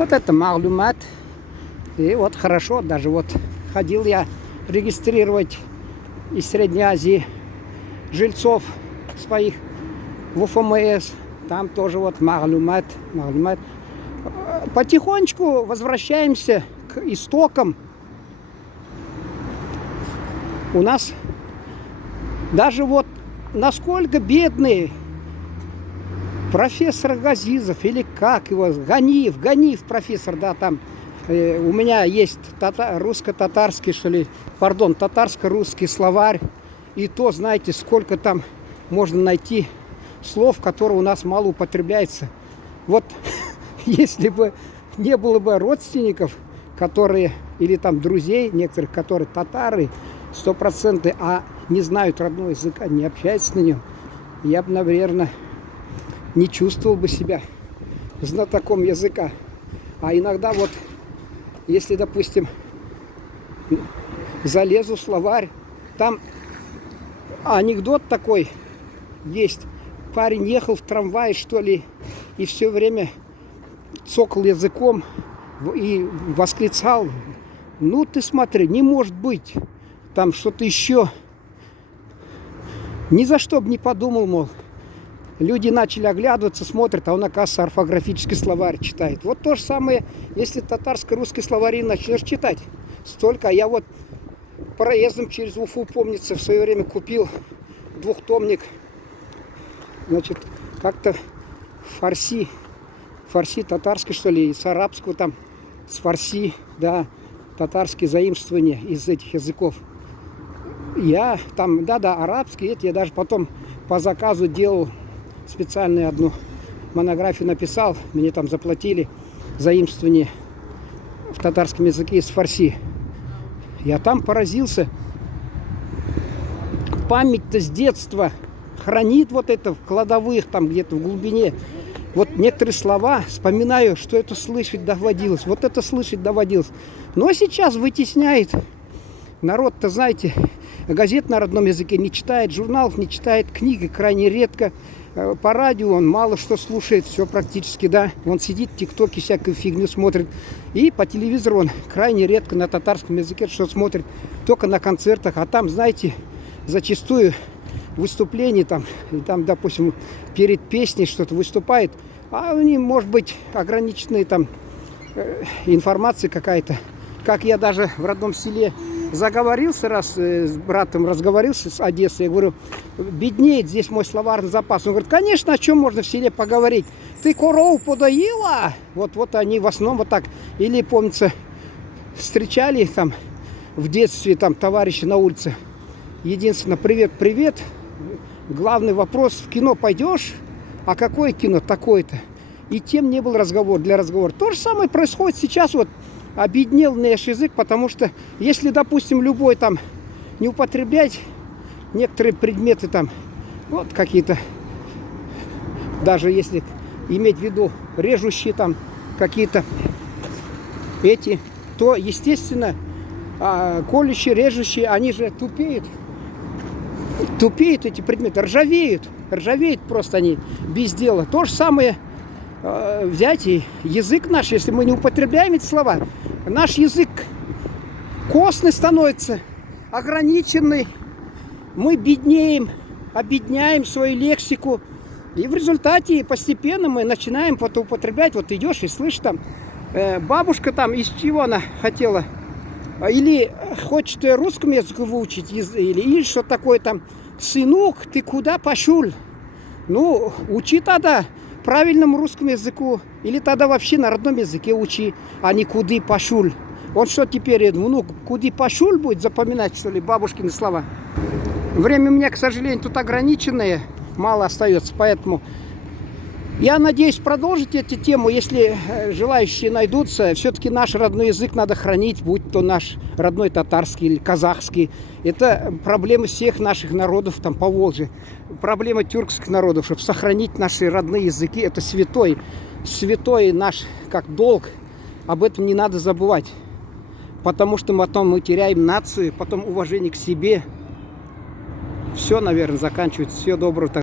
Вот это маглюмат. И вот хорошо, даже вот ходил я регистрировать из Средней Азии жильцов своих в УФМС. Там тоже вот маглюмат. Потихонечку возвращаемся к истокам. У нас даже вот насколько бедные профессор Газизов, или как его, Ганиев профессор, да, там у меня есть русско-татарский, татарско-русский словарь, и то, знаете, сколько там можно найти слов, которые у нас мало употребляются. Вот если бы не было бы родственников, которые, или там друзей некоторых, которые татары, 100%, а не знают родного языка, не общаются на нем, я бы, наверное, не чувствовал бы себя знатоком языка. А иногда вот, если, допустим, залезу в словарь, там анекдот такой есть. Парень ехал в трамвае, что ли, и все время цокал языком и восклицал: ну ты смотри, не может быть там что-то еще. Ни за что бы не подумал, мол. Люди начали оглядываться, смотрят, а он, оказывается, орфографический словарь читает. Вот то же самое, если татарско-русский словарь начнешь читать. Столько. А я вот проездом через Уфу, помнится, в свое время купил двухтомник. Значит, как-то фарси татарский, что ли, с арабского там, с фарси, да, татарские заимствования из этих языков. Я там, арабский, это я даже потом по заказу делал, специальную одну монографию написал, мне там заплатили заимствование в татарском языке из фарси. Я там поразился. Память-то с детства хранит вот это в кладовых, там где-то в глубине. Вот некоторые слова вспоминаю, что это слышать доводилось. Вот это слышать доводилось. Но сейчас вытесняет. Народ-то, знаете, газет на родном языке не читает, журналов не читает, книги крайне редко. По радио он мало что слушает, все практически, да. Он сидит в ТикТоке, всякую фигню смотрит. И по телевизору он крайне редко на татарском языке что смотрит, только на концертах. А там, знаете, зачастую выступление там, допустим, перед песней что-то выступает, а у них может быть ограниченная там информация какая-то. Как я даже в родном селе заговорился раз с братом, разговорился с Одессой, я говорю, беднеет здесь мой словарный запас. Он говорит, конечно, о чем можно в селе поговорить? Ты корову подоила? Вот они в основном вот так. Или, помнится, встречали там в детстве там товарищи на улице. Единственное, привет. Главный вопрос, в кино пойдешь? А какое кино? Такое-то. И тем не был разговор для разговора. То же самое происходит сейчас вот. Обеднел наш язык, потому что если, допустим, любой там не употреблять некоторые предметы там, вот какие-то, даже если иметь в виду режущие там какие-то эти, то, естественно, колющие, режущие, они же тупеют эти предметы, ржавеют просто они без дела. То же самое взять и язык наш, если мы не употребляем эти слова, наш язык костный становится, ограниченный, мы беднеем, обедняем свою лексику, и в результате постепенно мы начинаем употреблять. Вот идешь и слышишь там, бабушка там из чего она хотела, или хочет русскому языку выучить, или что такое там, сынок, ты куда пошел? Ну, учи тогда правильному русскому языку, или тогда вообще на родном языке учи, а не куды пошел. Он что теперь, внук, куды пошел будет запоминать, что ли, бабушкины слова? Время у меня, к сожалению, тут ограниченное, мало остается, поэтому я надеюсь продолжить эту тему, если желающие найдутся. Все-таки наш родной язык надо хранить, будь то наш родной татарский или казахский. Это проблема всех наших народов там по Волжье. Проблема тюркских народов, чтобы сохранить наши родные языки. Это святой наш как долг. Об этом не надо забывать. Потому что потом мы теряем нацию, потом уважение к себе. Все, наверное, заканчивается. Всего доброго.